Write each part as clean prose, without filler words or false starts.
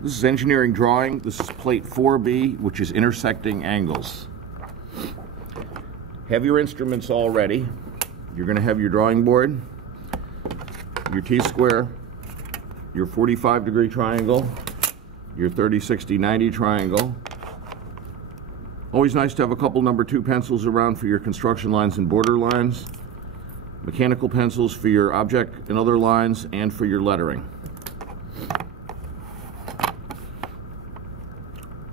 This is engineering drawing. This is plate 4B, which is intersecting angles. Have your instruments all ready. You're going to have your drawing board, your T-square, your 45-degree triangle, your 30, 60, 90 triangle. Always nice to have a couple number 2 pencils around for your construction lines and border lines. Mechanical pencils for your object and other lines and for your lettering.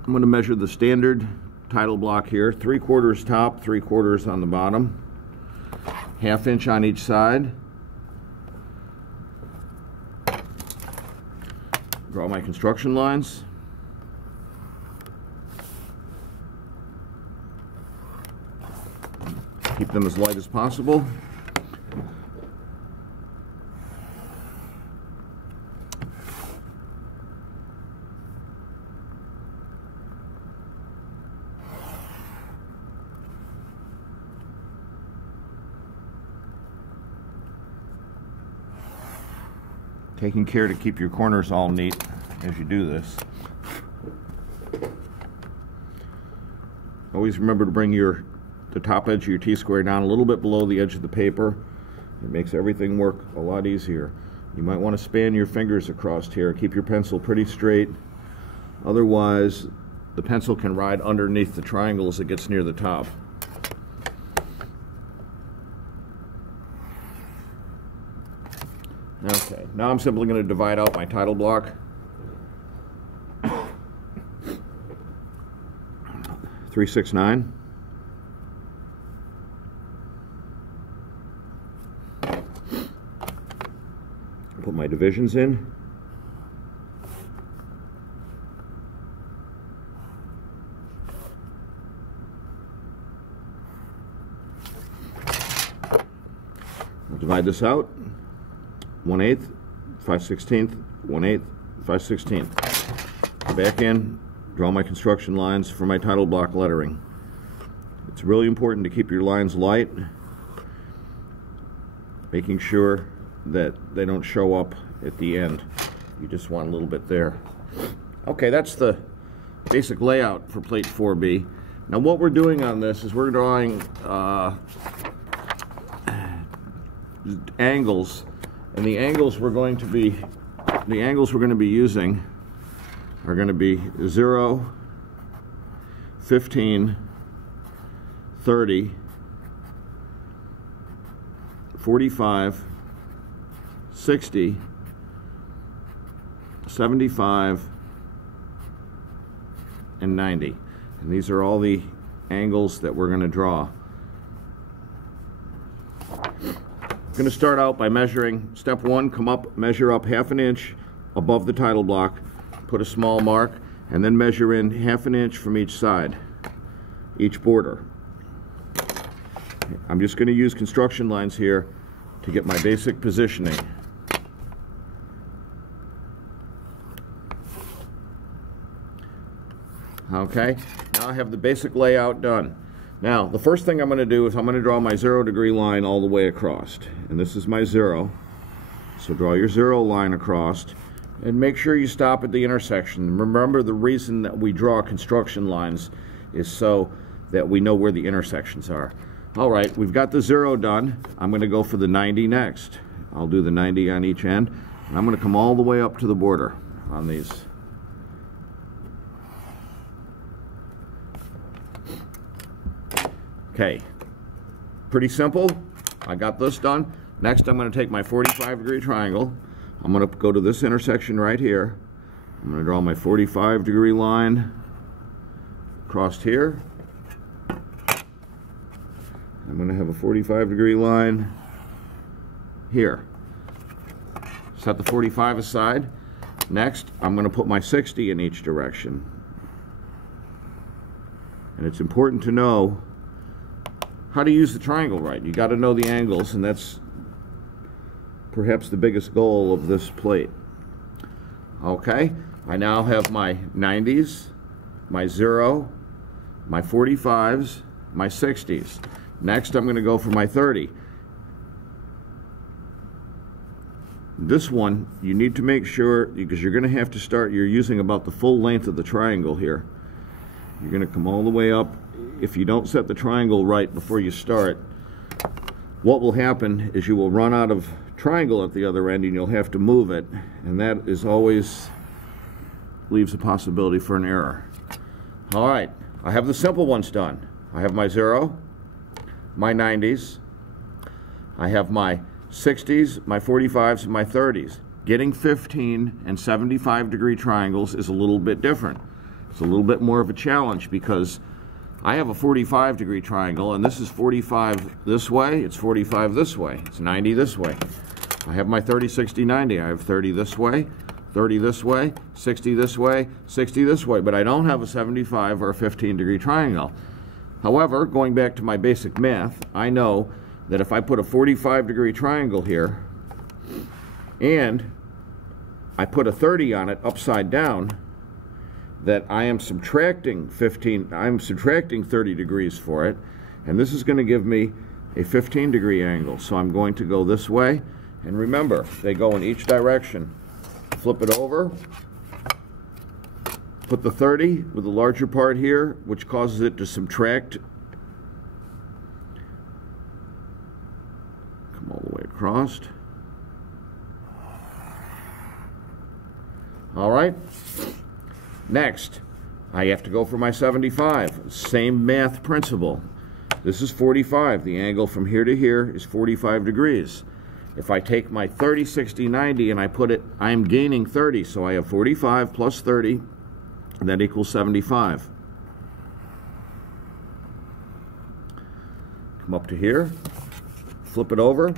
I'm going to measure the standard title block here, 3/4 top, 3/4 on the bottom, 1/2 inch on each side. Draw my construction lines. Keep them as light as possible. Taking care to keep your corners all neat as you do this. Always remember to bring the top edge of your T-square down a little bit below the edge of the paper. It makes everything work a lot easier. You might want to span your fingers across here. Keep your pencil pretty straight. Otherwise, the pencil can ride underneath the triangle as it gets near the top. Okay, now I'm simply going to divide out my title block. 3/6/9. Put my divisions in. We'll divide this out. 1/8, 5/16, 1/8, 5/16. Back in, draw my construction lines for my title block lettering. It's really important to keep your lines light, making sure that they don't show up at the end. You just want a little bit there. Okay, that's the basic layout for plate 4B. Now what we're doing on this is we're drawing angles. And the angles we're going to be using are going to be 0, 15, 30, 45, 60, 75, and 90. And these are all the angles that we're going to draw. I'm going to start out by measuring. Step 1, come up, measure up 1/2 inch above the title block, put a small mark, and then measure in 1/2 inch from each side, each border. I'm just going to use construction lines here to get my basic positioning. Okay, now I have the basic layout done. Now, the first thing I'm going to do is I'm going to draw my 0-degree line all the way across. And this is my 0. So draw your 0 line across. And make sure you stop at the intersection. Remember, the reason that we draw construction lines is so that we know where the intersections are. All right, we've got the 0 done. I'm going to go for the 90 next. I'll do the 90 on each end. And I'm going to come all the way up to the border on these. Okay, pretty simple. I got this done. Next, I'm going to take my 45-degree triangle. I'm going to go to this intersection right here. I'm going to draw my 45-degree line across here. I'm going to have a 45-degree line here. Set the 45 aside. Next, I'm going to put my 60 in each direction. And it's important to know how to use the triangle right. You got to know the angles, and that's perhaps the biggest goal of this plate. Okay, I now have my 90s, my 0, my 45s, my 60s. Next, I'm going to go for my 30. This one, you need to make sure, because you're going to have to start, you're using about the full length of the triangle here. You're going to come all the way up. If you don't set the triangle right before you start, what will happen is you will run out of triangle at the other end and you'll have to move it, and that is always leaves a possibility for an error. All right, I have the simple ones done. I have my 0, my 90s, I have my 60s, my 45s, and my 30s. Getting 15 and 75-degree triangles is a little bit different. It's a little bit more of a challenge because I have a 45-degree triangle, and this is 45 this way, it's 45 this way, it's 90 this way. I have my 30, 60, 90. I have 30 this way, 30 this way, 60 this way, 60 this way, but I don't have a 75 or a 15-degree triangle. However, going back to my basic math, I know that if I put a 45-degree triangle here and I put a 30 on it upside down, that I am subtracting 30 degrees for it, and this is going to give me a 15-degree angle. So I'm going to go this way, and remember, they go in each direction. Flip it over, put the 30 with the larger part here, which causes it to subtract. Come all the way across. All right. Next, I have to go for my 75. Same math principle. This is 45. The angle from here to here is 45 degrees. If I take my 30, 60, 90 and I put it, I'm gaining 30. So I have 45 plus 30, and that equals 75. Come up to here, flip it over.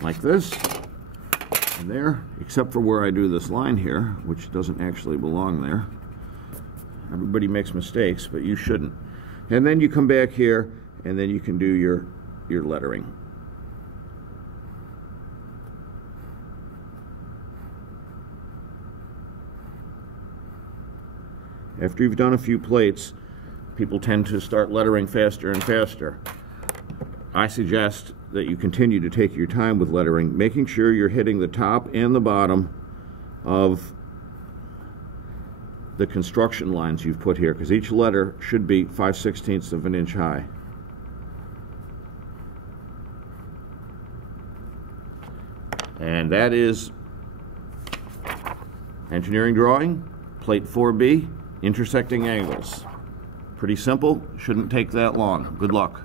Like this, and there, except for where I do this line here, which doesn't actually belong there. Everybody makes mistakes, but you shouldn't. And then you come back here, and then you can do your lettering. After you've done a few plates, people tend to start lettering faster and faster. I suggest that you continue to take your time with lettering, making sure you're hitting the top and the bottom of the construction lines you've put here, because each letter should be 5/16 of an inch high. And that is engineering drawing, plate 4B, intersecting angles. Pretty simple, shouldn't take that long. Good luck.